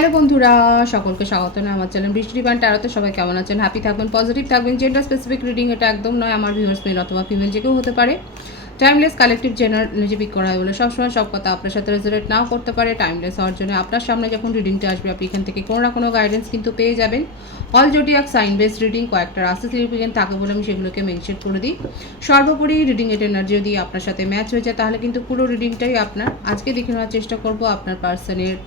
Hello বন্ধুরা, সকলকে স্বাগত না আমার চ্যানেল বৃষ্টি ডিভাইন ট্যারোতে। সবাই কেমন আছেন? হ্যাপি থাকবেন, পজিটিভ থাকবেন। জেন্ডার স্পেসিফিক রিডিং এটা একদম নয়। আমার ভিউয়ার্স মেল অথবা ফিমেল যে কেউ হতে পারে। টাইমলেস কালেকটিভ জেনার এনার্জি পিক করা হয় বলে সবসময় সব কথা আপনার সাথে রেজোনেট নাও করতে পারে। টাইমলেস হওয়ার জন্য আপনার সামনে যখন রিডিংটা আসবে আপনি এখান থেকে কোনো না কোনো গাইডেন্স কিন্তু পেয়ে যাবেন। All zodiac sign based reading, কয়েকটা রাশি সিগনিফিকেন্ট থাকে বলে আমি সেগুলোকে মেনশন করে দিই। সর্বোপরি রিডিং এর এনার্জি যদি আপনার সাথে ম্যাচ হয়ে যায় তাহলে কিন্তু পুরো রিডিংটাই আপনার। আজকে দেখে নেওয়ার চেষ্টা করব আপনার পার্সনের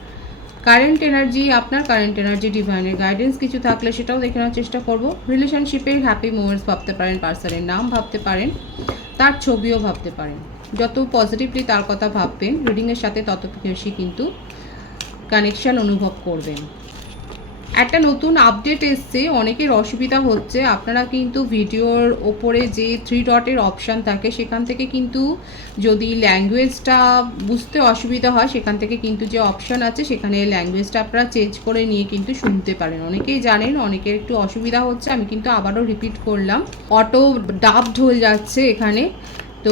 কারেন্ট এনার্জি, আপনার কারেন্ট এনার্জি ডিভাইনের গাইডেন্স কিছু থাকলে সেটাও দেখে নেওয়ার চেষ্টা করব। রিলেশনশিপের হ্যাপি মোমেন্টস ভাবতে পারেন, পার্সনের নাম ভাবতে পারেন, তার ছবিও ভাবতে পারেন। যত পজিটিভলি তার কথা ভাববেন রিডিংয়ের সাথে তত বেশি কিন্তু কানেকশান অনুভব করবেন। একটা নতুন আপডেট এসছে, অনেকের অসুবিধা হচ্ছে। আপনারা কিন্তু ভিডিওর ওপরে যে 3 ডটের অপশান থাকে সেখান থেকে কিন্তু যদি ল্যাঙ্গুয়েজটা বুঝতে অসুবিধা হয় সেখান থেকে কিন্তু যে অপশান আছে সেখানে ল্যাঙ্গুয়েজটা আপনারা চেঞ্জ করে নিয়ে কিন্তু শুনতে পারেন। অনেকেই জানেন, অনেকের একটু অসুবিধা হচ্ছে। আমি কিন্তু আবারও রিপিট করলাম, অটো ডাবড হয়ে যাচ্ছে এখানে। তো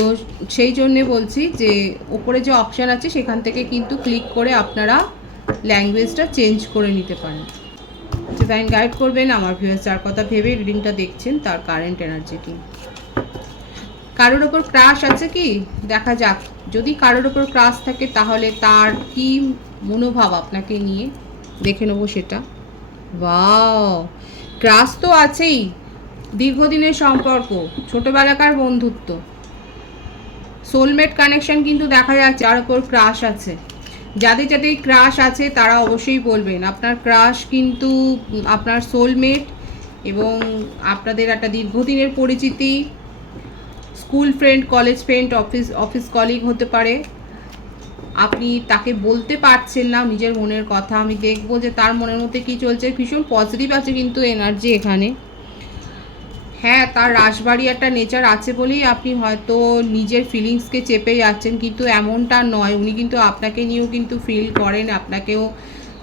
সেই জন্যে বলছি যে ওপরে যে অপশান আছে সেখান থেকে কিন্তু ক্লিক করে আপনারা ল্যাঙ্গুয়েজটা চেঞ্জ করে নিতে পারেন। ডিভাইন গাইড করবেন আমার ভিউয়ার্স যার কথা ভেবে রিডিংটা দেখছেন তার কারেন্ট এনার্জি কি। কারোর ওপর ক্রাশ আছে কি দেখা যাক। যদি কারোর ওপর ক্রাশ থাকে তাহলে তার কি মনোভাব আপনাকে নিয়ে দেখে নেবো সেটা। ওয়াও, ক্রাশ তো আছেই। দীর্ঘদিনের সম্পর্ক, ছোটবেলাকার বন্ধুত্ব, সোলমেট কানেকশন কিন্তু দেখা যাচ্ছে। যার ওপর ক্রাশ আছে, যাদের যাদের ক্রাশ আছে তারা অবশ্যই বলবেন আপনার ক্রাশ কিন্তু আপনার সোলমেট এবং আপনাদের একটা দীর্ঘদিনের পরিচিতি, school friend, college friend, office colleague হতে পারে। আপনি তাকে বলতে পারছেন না নিজের মনের কথা। আমি দেখবো যে তার মনের মধ্যে কী চলছে। ভীষণ পজিটিভ আছে কিন্তু এনার্জি এখানে। হ্যাঁ, তার রাশবাড়ি একটা নেচার আছে বলেই আপনি হয়তো নিজের ফিলিংসকে চেপে যাচ্ছেন, কিন্তু এমনটা নয়। উনি কিন্তু আপনাকে নিয়েও কিন্তু ফিল করেন, আপনাকেও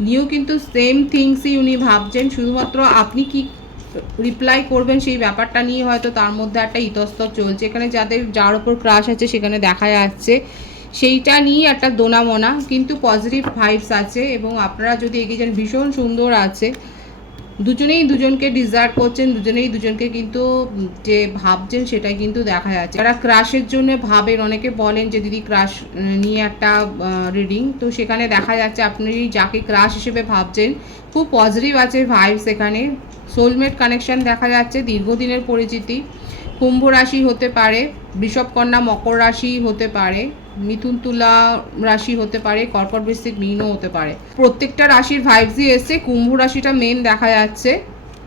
নিয়েও কিন্তু সেম থিংসই উনি ভাবছেন। শুধুমাত্র আপনি কি রিপ্লাই করবেন সেই ব্যাপারটা নিয়ে হয়তো তার মধ্যে একটা ইতস্তত চলছে। এখানে যার ওপর ক্রাশ আছে সেখানে দেখা যাচ্ছে সেইটা নিয়ে একটা দোনামোনা, কিন্তু পজিটিভ ভাইবস আছে। এবং আপনারা যদি এগিয়ে যান ভীষণ সুন্দর আছে। দুজনেই দুজনকে ডিজার্ভ করছেন, দুজনেই দুজনকে কিন্তু যে ভাবছেন সেটাই কিন্তু দেখা যাচ্ছে। যারা ক্রাশের জন্য ভাবেন, অনেকে বলেন যে দিদি ক্রাশ নিয়ে একটা রিডিং, তো সেখানে দেখা যাচ্ছে আপনি যাকে ক্রাশ হিসেবে ভাবছেন খুব পজিটিভ আছে ভাইবস এখানে। সোলমেট কানেকশন দেখা যাচ্ছে, দীর্ঘদিনের পরিচিতি। কুম্ভ রাশি হতে পারে, বৃষভ কন্যা মকর রাশি হতে পারে, মিথুন তুলা রাশি হতে পারে, কর্কট বৃশ্চিক মীনও হতে পারে। প্রত্যেকটা রাশির ভাইবসই এসছে, কুম্ভ রাশিটা মেন দেখা যাচ্ছে।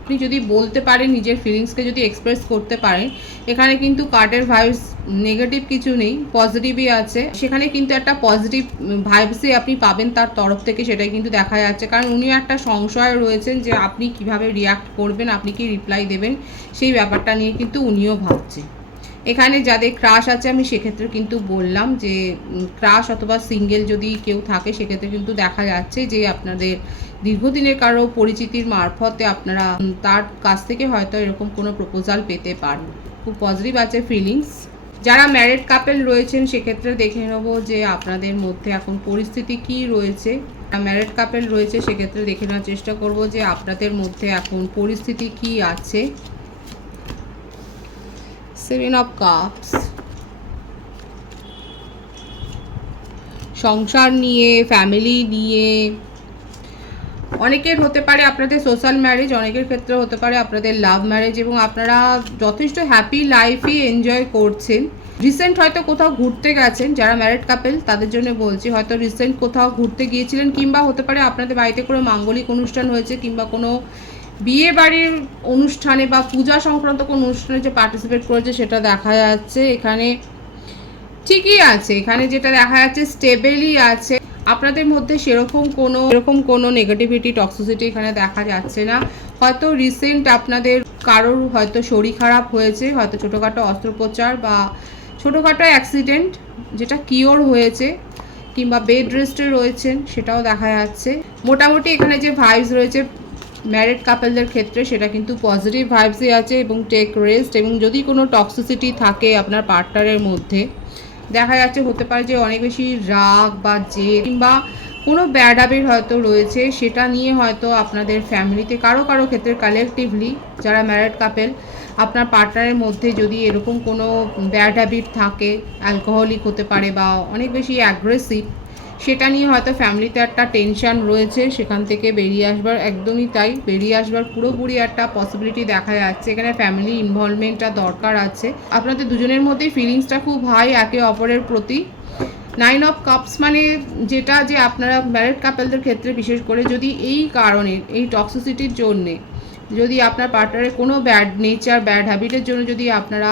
আপনি যদি বলতে পারেন, নিজের ফিলিংসকে যদি এক্সপ্রেস করতে পারেন, এখানে কিন্তু কার্ডের ভাইবস নেগেটিভ কিছু নেই, পজিটিভই আছে। সেখানে কিন্তু একটা পজিটিভ ভাইবসই আপনি পাবেন তার তরফ থেকে, সেটাই কিন্তু দেখা যাচ্ছে। কারণ উনিও একটা সংশয় রয়েছেন যে আপনি কিভাবে রিয়াক্ট করবেন, আপনি কি রিপ্লাই দেবেন, সেই ব্যাপারটা নিয়ে কিন্তু উনিও ভাবছে। এখানে যাদের ক্রাশ আছে আমি সেক্ষেত্রে কিন্তু বললাম যে ক্রাশ অথবা সিঙ্গেল যদি কেউ থাকে সেক্ষেত্রে কিন্তু দেখা যাচ্ছে যে আপনাদের দীর্ঘদিনের কারো পরিচিতির মারফতে আপনারা তার কাছ থেকে হয়তো এরকম কোনো প্রপোজাল পেতে পারেন। খুব পজিটিভ আছে ফিলিংস। যারা ম্যারিড কাপেল রয়েছেন সেক্ষেত্রে দেখে নেব যে আপনাদের মধ্যে এখন পরিস্থিতি কী রয়েছে। ম্যারিড কাপেল রয়েছে সেক্ষেত্রে দেখে নেওয়ার চেষ্টা করব যে আপনাদের মধ্যে এখন পরিস্থিতি কী আছে। 7 অফ কাপস, সংসার নিয়ে, ফ্যামিলি নিয়ে। অনেকের হতে পারে আপনাদের সোশ্যাল ম্যারেজ, অনেকের ক্ষেত্রে হতে পারে আপনাদের লাভ ম্যারেজ, এবং আপনারা যথেষ্ট হ্যাপি লাইফই এনজয় করছেন। রিসেন্ট হয়তো কোথাও ঘুরতে গেছেন, যারা ম্যারিড কাপেল তাদের জন্য বলছি। হয়তো রিসেন্ট কোথাও ঘুরতে গিয়েছিলেন, কিংবা হতে পারে আপনাদের বাড়িতে কোনো মাঙ্গলিক অনুষ্ঠান হয়েছে, কিংবা কোনো বিয়ে বাড়ির অনুষ্ঠানে বা পূজা সংক্রান্ত কোনো অনুষ্ঠানে যে পার্টিসিপেট করেছে সেটা দেখা যাচ্ছে। এখানে ঠিকই আছে, এখানে যেটা দেখা যাচ্ছে স্টেবেলই আছে। আপনাদের মধ্যে সেরকম কোনো নেগেটিভিটি, টক্সিসিটি এখানে দেখা যাচ্ছে না। হয়তো রিসেন্ট আপনাদের কারোর হয়তো শরীর খারাপ হয়েছে, হয়তো ছোটোখাটো অস্ত্রোপচার বা ছোটোখাটো অ্যাক্সিডেন্ট যেটা কিওর হয়েছে, কিংবা বেড রেস্টে রয়েছেন সেটাও দেখা যাচ্ছে। মোটামুটি এখানে যে ভাইবস রয়েছে ম্যারিড কাপলদের ক্ষেত্রে সেটা কিন্তু পজিটিভ ভাইবসই আছে। এবং টেক রেস্ট, এবং যদি কোনো টক্সিসিটি থাকে আপনার পার্টনারের মধ্যে দেখা যাচ্ছে, হতে পারে যে অনেক বেশি রাগ বা জেদ, কিংবা কোনো ব্যাড হ্যাবিট হয়তো রয়েছে, সেটা নিয়ে হয়তো আপনাদের ফ্যামিলিতে কারো কারো ক্ষেত্রে কালেকটিভলি যারা ম্যারিড কাপেল, আপনার পার্টনারের মধ্যে যদি এরকম কোনো ব্যাড হ্যাবিট থাকে, অ্যালকোহলিক হতে পারে বা অনেক বেশি অ্যাগ্রেসিভ, সেটা নিয়ে হয়তো ফ্যামিলিতে একটা টেনশন রয়েছে, সেখান থেকে বেরিয়ে আসবার একদমই তাই, বেরিয়ে আসবার পুরোপুরি একটা পসিবিলিটি দেখা যাচ্ছে। এখানে ফ্যামিলি ইনভলভমেন্টটা দরকার আছে। আপনাদের দুজনের মধ্যেই ফিলিংসটা খুব হাই একে অপরের প্রতি। 9 অফ কাপস মানে যেটা যে আপনারা ম্যারিড কাপলদের ক্ষেত্রে বিশেষ করে যদি এই কারণে, এই টক্সিসিটির জন্যে, যদি আপনার পার্টনারের কোনো ব্যাড নেচার, ব্যাড হ্যাবিটের জন্য যদি আপনারা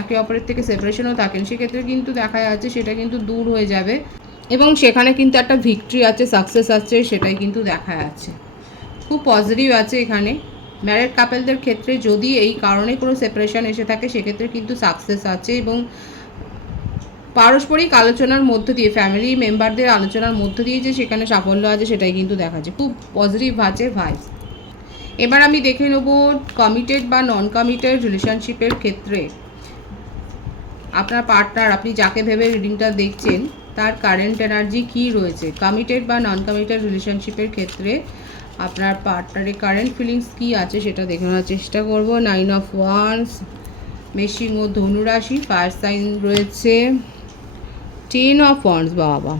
একে অপরের থেকে সেপারেশনও থাকেন, সেক্ষেত্রে কিন্তু দেখা যাচ্ছে সেটা কিন্তু দূর হয়ে যাবে এবং সেখানে কিন্তু একটা ভিক্টরি আছে, সাকসেস আছে, সেটাই কিন্তু দেখা যাচ্ছে। খুব পজিটিভ আছে এখানে। ম্যারিড কাপলদের ক্ষেত্রে যদি এই কারণে কোনো সেপারেশন এসে থাকে, সেক্ষেত্রে কিন্তু সাকসেস আছে এবং পারস্পরিক আলোচনার মধ্য দিয়ে, ফ্যামিলি মেম্বারদের আলোচনার মধ্য দিয়ে যে সেখানে সাফল্য আছে, সেটাই কিন্তু দেখা যাচ্ছে। খুব পজিটিভ আছে ভাইবস। এবার আমি দেখে নেব কমিটেড বা নন কমিটেড রিলেশনশিপের ক্ষেত্রে আপনার পার্টনার, আপনি যাকে ভেবে রিডিংটা দেখছেন, তার কারেন্ট এনার্জি কী রয়েছে। কমিটেড বা নন কমিটেড রিলেশনশিপের ক্ষেত্রে আপনার পার্টনারের কারেন্ট ফিলিংস কী আছে সেটা দেখে নেওয়ার চেষ্টা করব। 9 অফ ওয়ান্স, মেষিং ও ধনুরাশি, ফায়ার সাইন রয়েছে। 10 অফ ওয়ান্স, বাবা,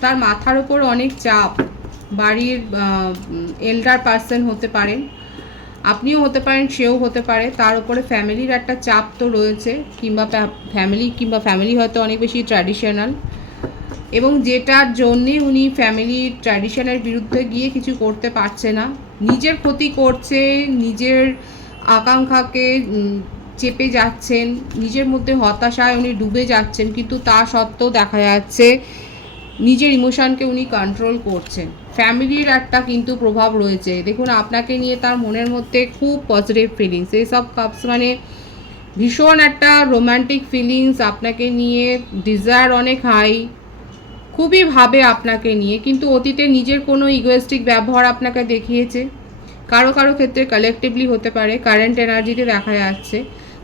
তার মাথার ওপর অনেক চাপ। বাড়ির এল্ডার পার্সন হতে পারেন, আপনিও হতে পারেন, সেও হতে পারে। তার উপরে ফ্যামিলির একটা চাপ তো রয়েছে, কিংবা ফ্যামিলি হয়তো অনেক বেশি ট্র্যাডিশনাল, এবং যেটার জন্যে উনি ফ্যামিলি ট্র্যাডিশনের বিরুদ্ধে গিয়ে কিছু করতে পারছে না, নিজের ক্ষতি করছে, নিজের আকাঙ্ক্ষাকে চেপে যাচ্ছেন, নিজের মধ্যে হতাশায় উনি ডুবে যাচ্ছেন, কিন্তু তা সত্ত্বেও দেখা যাচ্ছে নিজের ইমোশনকে উনি কন্ট্রোল করছেন। ফ্যামিলির একটা কিন্তু প্রভাব রয়েছে। দেখুন, আপনাকে নিয়ে তার মনের মধ্যে খুব পজিটিভ ফিলিংস। এইসব কাপস মানে ভীষণ একটা রোম্যান্টিক ফিলিংস, আপনাকে নিয়ে ডিজায়ার অনেক হাই, খুবই ভাবে আপনাকে নিয়ে, কিন্তু অতীতে নিজের কোনো ইগোয়েস্টিক ব্যবহার আপনাকে দেখিয়েছে। কারো কারো ক্ষেত্রে কালেকটিভলি হতে পারে, কারেন্ট এনার্জিতে দেখা যাচ্ছে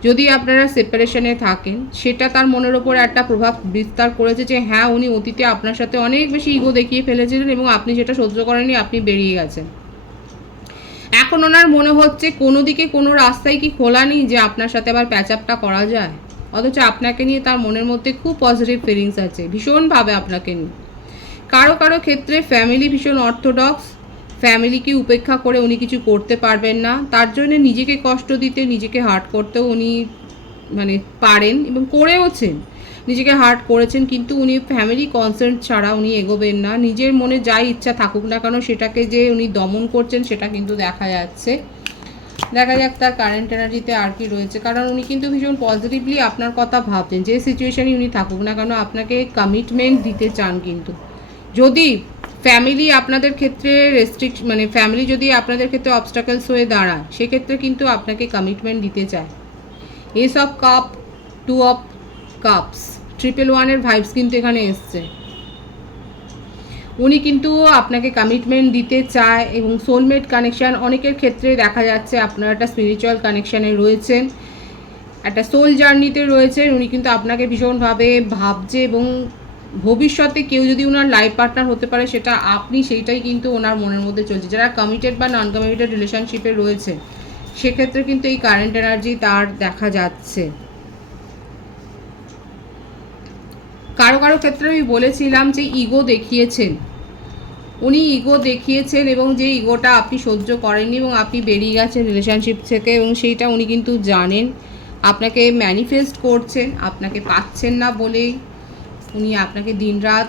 যদি আপনারা সেপারেশনে থাকেন, সেটা তার মনের ওপর একটা প্রভাব বিস্তার করেছে যে হ্যাঁ, উনি অতীতে আপনার সাথে অনেক বেশি ইগো দেখিয়ে ফেলেছিলেন এবং আপনি সেটা সহ্য করেননি, আপনি বেরিয়ে গেছেন। এখন ওনার মনে হচ্ছে কোনো দিকে কোনো রাস্তায় কি খোলা নেই যে আপনার সাথে আবার প্যাচ আপটা করা যায়, অথচ আপনাকে নিয়ে তার মনের মধ্যে খুব পজিটিভ ফিলিংস আছে, ভীষণভাবে আপনাকে নিয়ে। কারো কারো ক্ষেত্রে ফ্যামিলি ভীষণ অর্থোডক্স, ফ্যামিলিকে উপেক্ষা করে উনি কিছু করতে পারবেন না, তার জন্য নিজেকে কষ্ট দিতে, নিজেকে হার্ট করতেও উনি মানে পারেন এবং করেওছেন, নিজেকে হার্ট করেছেন, কিন্তু উনি ফ্যামিলি কনসেন্ট ছাড়া উনি এগোবেন না। নিজের মনে যাই ইচ্ছা থাকুক না কেন, সেটাকে যে উনি দমন করছেন সেটা কিন্তু দেখা যাচ্ছে। দেখা যাক তার কারেন্ট এনার্জিতে আর কি রয়েছে, কারণ উনি কিন্তু ভীষণ পজিটিভলি আপনার কথা ভাবছেন। যে সিচুয়েশনই উনি থাকুক না কেন, আপনাকে কমিটমেন্ট দিতে চান। কিন্তু যদি ফ্যামিলি আপনাদের ক্ষেত্রে মানে ফ্যামিলি যদি আপনাদের ক্ষেত্রে অবস্টাকলস হয়ে দাঁড়ায়, সেক্ষেত্রে কিন্তু আপনাকে কমিটমেন্ট দিতে চায়। Ace of cup, 2 of cups, 111-এর ভাইবস কিন্তু এখানে এসছে। উনি কিন্তু আপনাকে কমিটমেন্ট দিতে চায় এবং সোলমেট কানেকশান অনেকের ক্ষেত্রে দেখা যাচ্ছে আপনারা একটা স্পিরিচুয়াল কানেকশানে রয়েছেন, একটা সোল জার্নিতে রয়েছেন। উনি কিন্তু আপনাকে ভীষণভাবে ভাবছে এবং ভবিষ্যতে কেউ যদি ওনার লাইফ পার্টনার হতে পারে সেটা আপনি, সেইটাই কিন্তু ওনার মনের মধ্যে চলছে। যারা কমিটেড বা নন কমিটেড রিলেশনশিপে রয়েছে, সেক্ষেত্রে কিন্তু এই কারেন্ট এনার্জি তার দেখা যাচ্ছে। কারো কারো ক্ষেত্রে আমি বলেছিলাম যে ইগো দেখিয়েছেন, উনি ইগো দেখিয়েছেন এবং যে ইগোটা আপনি সহ্য করেননি এবং আপনি বেরিয়ে গেছেন রিলেশনশিপ থেকে, এবং সেইটা উনি কিন্তু জানেন। আপনাকে ম্যানিফেস্ট করছেন, আপনাকে পাচ্ছেন না বলেই উনি আপনাকে দিনরাত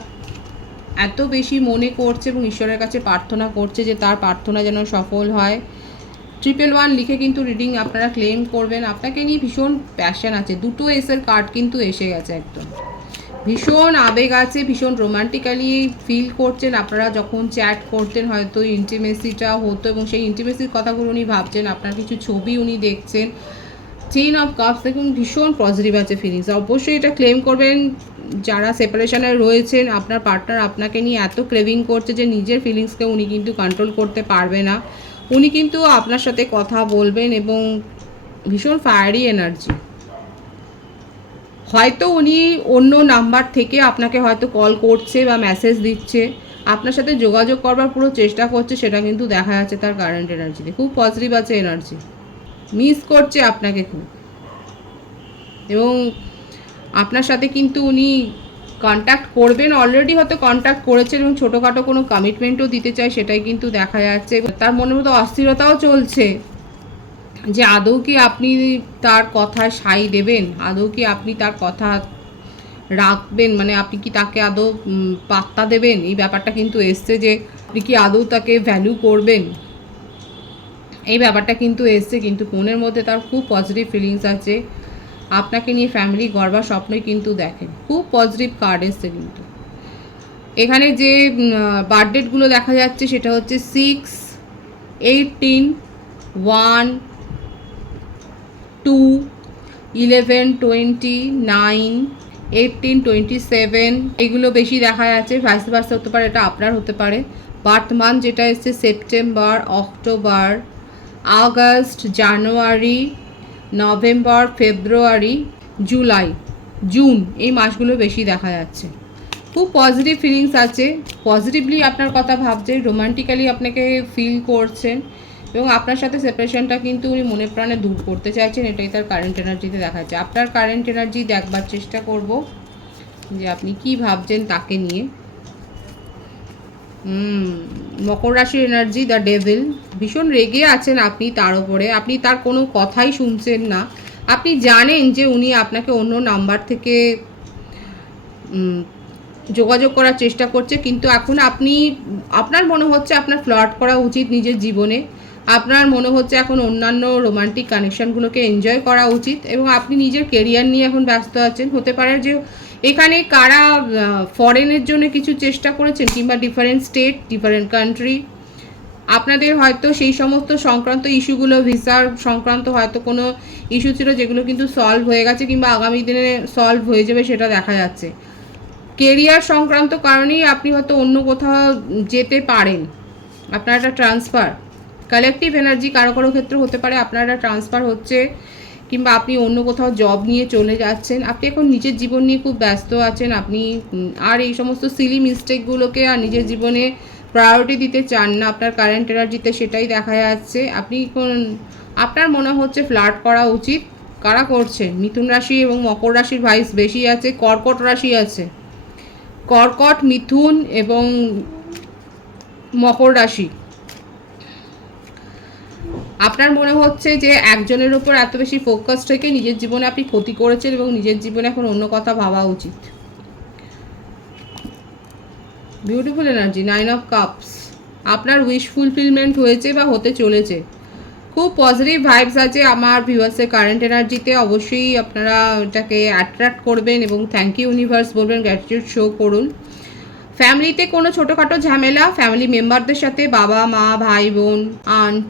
এত বেশি মনে করছে এবং ঈশ্বরের কাছে প্রার্থনা করছে যে তার প্রার্থনা যেন সফল হয়। 111 লিখে কিন্তু রিডিং আপনারা ক্লেম করবেন। আপনাকে নিয়ে ভীষণ প্যাশন আছে, 2 এসের কার্ড কিন্তু এসে গেছে, একদম ভীষণ আবেগ আছে, ভীষণ রোমান্টিক্যালি ফিল করছেন। আপনারা যখন চ্যাট করতেন হয়তো ইন্টিমেসিটা হতো এবং সেই ইন্টিমেসির কথাগুলো উনি ভাবছেন, আপনার কিছু ছবি উনি দেখছেন। 10 অফ কাপস দেখুন, ভীষণ পজিটিভ আছে ফিলিংস। অবশ্যই এটা ক্লেম করবেন যারা সেপারেশনে রয়েছেন। আপনার পার্টনার আপনাকে নিয়ে এত ক্রেভিং করছে যে নিজের ফিলিংসকে উনি কিন্তু কন্ট্রোল করতে পারবে না। উনি কিন্তু আপনার সাথে কথা বলবেন এবং ভীষণ ফায়ারি এনার্জি, হয়তো উনি অন্য নাম্বার থেকে আপনাকে হয়তো কল করছে বা মেসেজ দিচ্ছে, আপনার সাথে যোগাযোগ করবার পুরো চেষ্টা করছে, সেটা কিন্তু দেখা যাচ্ছে তার কারেন্ট এনার্জিতে। খুব পজিটিভ আছে এনার্জি, মিস করছে আপনাকে খুব, এবং আপনার সাথে কিন্তু উনি কন্ট্যাক্ট করবেন, অলরেডি হয়তো কন্ট্যাক্ট করেছেন এবং ছোটোখাটো কোনো কমিটমেন্টও দিতে চায়, সেটাই কিন্তু দেখা যাচ্ছে। তার মনের মধ্যে অস্থিরতাও চলছে যে আদৌ কি আপনি তার কথায় সাই দেবেন, আদৌ কি আপনি তার কথা রাখবেন, মানে আপনি কি তাকে আদৌ পাত্তা দেবেন, এই ব্যাপারটা কিন্তু এসছে যে আপনি কি আদৌ তাকে ভ্যালু করবেন, এই ব্যাপারটা কিন্তু এসছে। কিন্তু মনের মধ্যে তার খুব পজিটিভ ফিলিংস আছে, আপনাকে নিয়ে ফ্যামিলি গড়বার স্বপ্নই কিন্তু দেখেন। খুব পজিটিভ কার্ড এসছে কিন্তু এখানে। যে বার্থডেটগুলো দেখা যাচ্ছে সেটা হচ্ছে 6, 18, 1, 2, 11, 20, 9, 18, 27, এগুলো বেশি দেখা যাচ্ছে। ভাইস ভার্সা হতে পারে, এটা আপনার হতে পারে। বার্থ মান্থ যেটা এসছে সেপ্টেম্বর, অক্টোবর, আগস্ট, জানুয়ারি, নভেম্বর, ফেব্রুয়ারি, জুলাই, জুন, এই মাসগুলো বেশি দেখা যাচ্ছে। খুব পজিটিভ ফিলিংস আছে, পজিটিভলি আপনার কথা ভাবছে, রোমান্টিক্যালি আপনাকে ফিল করছেন, এবং আপনার সাথে সেপারেশনটা কিন্তু উনি মনে প্রাণে দূর করতে চাইছেন, এটাই তার কারেন্ট এনার্জিতে দেখা যাচ্ছে। আপনার কারেন্ট এনার্জি দেখবার চেষ্টা করব যে আপনি কি ভাবছেন তাকে নিয়ে। মকর রাশির এনার্জি, দ্য ডেভিল। ভীষণ রেগে আছেন আপনি তার ওপরে, আপনি তার কোনো কথাই শুনছেন না। আপনি জানেন যে উনি আপনাকে অন্য নাম্বার থেকে যোগাযোগ করার চেষ্টা করছে, কিন্তু এখন আপনার মনে হচ্ছে আপনার ফ্লার্ট করা উচিত নিজের জীবনে, আপনার মনে হচ্ছে এখন অন্যান্য রোমান্টিক কানেকশানগুলোকে এনজয় করা উচিত, এবং আপনি নিজের কেরিয়ার নিয়ে এখন ব্যস্ত আছেন। হতে পারে যে এখানে কারা ফরেনের জন্য কিছু চেষ্টা করেছেন, কিংবা ডিফারেন্ট স্টেট, ডিফারেন্ট কান্ট্রি, আপনাদের হয়তো সেই সমস্ত সংক্রান্ত ইস্যুগুলো, ভিসার সংক্রান্ত হয়তো কোনো ইস্যু ছিল যেগুলো কিন্তু সলভ হয়ে গেছে, কিংবা আগামী দিনে সলভ হয়ে যাবে, সেটা দেখা যাচ্ছে। কেরিয়ার সংক্রান্ত কারণেই আপনি হয়তো অন্য কোথাও যেতে পারেন, আপনার একটা ট্রান্সফার, কালেকটিভ এনার্জি কারো কারো ক্ষেত্রে হতে পারে আপনার একটা ট্রান্সফার হচ্ছে, কিংবা আপনি অন্য কোথাও জব নিয়ে চলে যাচ্ছেন। আপনি এখন নিজের জীবন নিয়ে খুব ব্যস্ত আছেন, আপনি আর এই সমস্ত সিলি মিস্টেকগুলোকে আর নিজের জীবনে প্রায়োরিটি দিতে চান না, আপনার কারেন্ট এনার্জিতে সেটাই দেখা যাচ্ছে। আপনার মনে হচ্ছে ফ্লার্ট করা উচিত। কারা করছেন? মিথুন রাশি এবং মকর রাশির ভাইস বেশি আছে, কর্কট রাশি আছে, কর্কট, মিথুন এবং মকর রাশি। আপনার মনে হচ্ছে যে একজনের উপর এত বেশি ফোকাস থেকে নিজের জীবনে আপনি ক্ষতি করেছেন, এবং নিজের জীবনে এখন অন্য কথা ভাবা উচিত। Beautiful energy, 9 of cups. আপনার উইশ ফুলফিলমেন্ট হয়েছে বা হতে চলেছে। খুব পজিটিভ ভাইবস আছে আমার ভিউয়ার্সের কারেন্ট এনার্জিতে। অবশ্যই আপনারা এটাকে অ্যাট্রাক্ট করবেন এবং থ্যাংক ইউ ইউনিভার্স বলবেন, গ্র্যাটিটিউড শো করুন। ফ্যামিলিতে কোনো ছোটোখাটো ঝামেলা, ফ্যামিলি মেম্বারদের সাথে, বাবা মা, ভাই বোন, আন্ট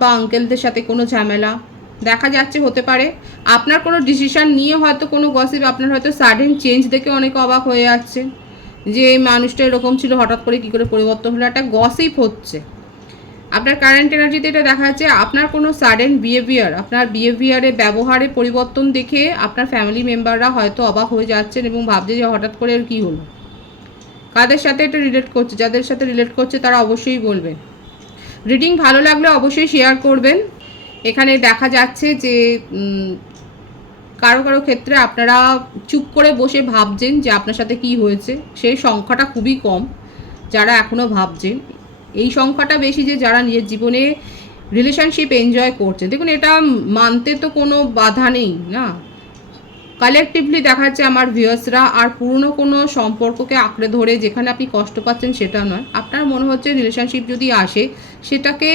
বা আঙ্কেলদের সাথে কোনো ঝামেলা দেখা যাচ্ছে, হতে পারে আপনার কোনো ডিসিশান নিয়ে হয়তো কোনো গসিপ, আপনার হয়তো সাডেন চেঞ্জ দেখে অনেকে অবাক হয়ে যাচ্ছে যে মানুষটা এরকম ছিল, হঠাৎ করে কী করে পরিবর্তন হলো, একটা গসিপ হচ্ছে। আপনার কারেন্ট এনার্জিতে এটা দেখা যাচ্ছে আপনার কোনো সাডেন বিহেভিয়ার, আপনার বিহেভিয়ারে, ব্যবহারে পরিবর্তন দেখে আপনার ফ্যামিলি মেম্বাররা হয়তো অবাক হয়ে যাচ্ছেন এবং ভাবছে যে হঠাৎ করে আর কী হলো। কাদের সাথে এটা রিলেট করছে, যাদের সাথে রিলেট করছে তারা অবশ্যই বলবেন। রিডিং ভালো লাগলে অবশ্যই শেয়ার করবেন। এখানে দেখা যাচ্ছে যে কারো কারো ক্ষেত্রে আপনারা চুপ করে বসে ভাবছেন যে আপনার সাথে কি হয়েছে, সেই সংখ্যাটা খুবই কম যারা এখনও ভাবছেন। এই সংখ্যাটা বেশি যে যারা নিজের জীবনে রিলেশনশিপ এনজয় করছে। দেখুন, এটা মানতে তো কোনো বাধা নেই না। কালেকটিভলি দেখা যাচ্ছে আমার ভিউয়ার্সরা আর পুরনো কোনো সম্পর্ককে আঁকড়ে ধরে যেখানে আপনি কষ্ট পাচ্ছেন সেটা নয়, আপনার মনে হচ্ছে রিলেশনশিপ যদি আসে সেটাকে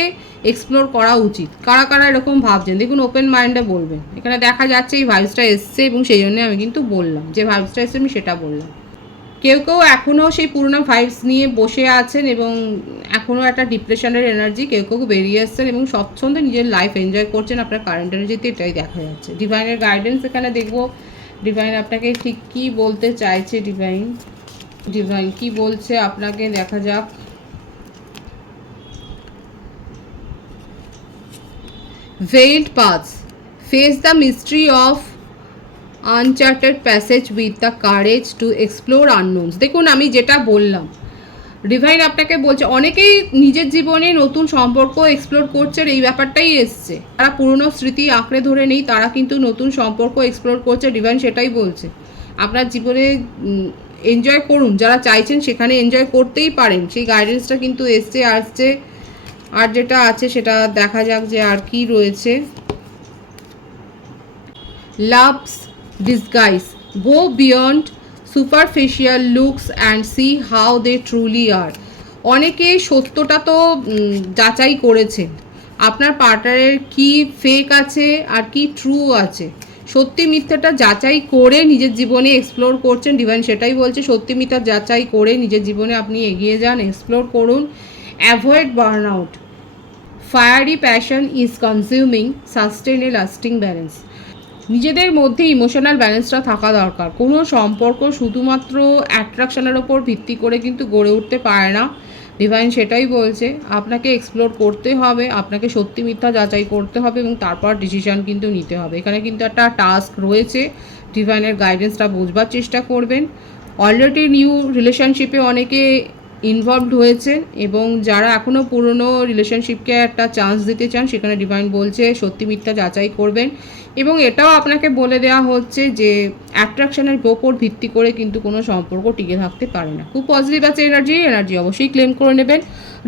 এক্সপ্লোর করা উচিত। কারা কারা এরকম ভাবছেন দেখুন, ওপেন মাইন্ডে বলবেন। এখানে দেখা যাচ্ছে এই ভাইবসটা এসছে এবং সেই জন্য আমি কিন্তু বললাম, যে ভাইবসটা এসছে আমি সেটা বললাম। কেউ কেউ এখনও সেই পুরনো ভাইবস নিয়ে বসে আছেন এবং এখনও একটা ডিপ্রেশনের এনার্জি, কেউ কেউ বেরিয়ে আসছেন এবং স্বচ্ছন্দে নিজের লাইফ এনজয় করছেন। আপনার কারেন্ট এনার্জিতে এটাই দেখা যাচ্ছে। ডিভাইনের গাইডেন্স এখানে দেখবো, ডিভাইন আপনাকে ঠিক কী বলতে চাইছে, ডিভাইন কি বলছে আপনাকে, দেখা যাক। Veiled paths, face the mystery of uncharted passage with the courage to explore unknowns. দেখুন আমি যেটা বললাম, ডিভাইন আপনাকে বলছে অনেকেই নিজের জীবনে নতুন সম্পর্ক এক্সপ্লোর করছে, এই ব্যাপারটাই এসছে। তারা পুরনো স্মৃতি আঁকড়ে ধরে নেই, তারা কিন্তু নতুন সম্পর্ক এক্সপ্লোর করছে, ডিভাইন সেটাই বলছে। আপনার জীবনে এনজয় করুন, যারা চাইছেন সেখানে এনজয় করতেই পারেন, সেই গাইডেন্সটা কিন্তু আসছে। আর যেটা আছে সেটা দেখা যাক যে আর কি রয়েছে। Love's disguise, go beyond superficial looks and see how they truly are. অনেকে সত্যটা তো যাচাই করেছেন, আপনার পার্টনারের কি ফেক আছে আর কি ট্রু আছে, সত্যি মিথ্যাটা যাচাই করে নিজের জীবনে এক্সপ্লোর করছেন। ডিভাইন সেটাই বলছে, সত্যি মিথ্যা যাচাই করে নিজের জীবনে আপনি এগিয়ে যান, এক্সপ্লোর করুন। Avoid burn out, fiery passion is consuming, sustain A lasting balance. নিজেদের মধ্যে ইমোশনাল ব্যালেন্সটা থাকা দরকার। কোনো সম্পর্ক শুধুমাত্র অ্যাট্রাকশনের ওপর ভিত্তি করে কিন্তু গড়ে উঠতে পারে না, ডিভাইন সেটাই বলছে। আপনাকে এক্সপ্লোর করতে হবে, আপনাকে সত্যি মিথ্যা যাচাই করতে হবে এবং তারপর ডিসিশন কিন্তু নিতে হবে। এখানে কিন্তু একটা টাস্ক রয়েছে, ডিভাইনের গাইডেন্সটা বোঝবার চেষ্টা করবেন। অলরেডি নিউ রিলেশনশিপে অনেকে ইনভলভড হয়েছেন এবং যারা এখনও পুরনো রিলেশনশিপকে একটা চান্স দিতে চান, সেখানে ডিভাইন বলছে সত্যি মিথ্যা যাচাই করবেন। এবং এটাও আপনাকে বলে দেওয়া হচ্ছে যে অ্যাট্রাকশনের ওপর ভিত্তি করে কিন্তু কোনো সম্পর্ক টিকে থাকতে পারে না। খুব পজিটিভ আছে এনার্জি অবশ্যই ক্লেম করে নেবেন।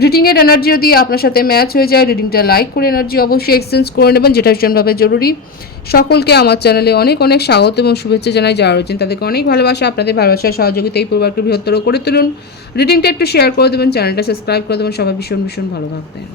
রিডিংয়ের এনার্জি যদি আপনার সাথে ম্যাচ হয়ে যায়, রিডিংটা লাইক করে এনার্জি অবশ্যই এক্সচেঞ্জ করে নেবেন, যেটা ভীষণভাবে জরুরি। সকলকে আমার চ্যানেলে অনেক অনেক স্বাগত এবং শুভেচ্ছা জানাই। যারা রয়েছেন তাদেরকে অনেক ভালোবাসা, আপনাদের ভালোবাসার সহযোগিতা এই পরিবারকে বৃহত্তর করে তুলুন। রিডিংটা একটু শেয়ার করে দেবেন, চ্যানেলটা সাবস্ক্রাইব করে দেবেন। সবাই ভীষণ ভীষণ ভালো থাকবেন।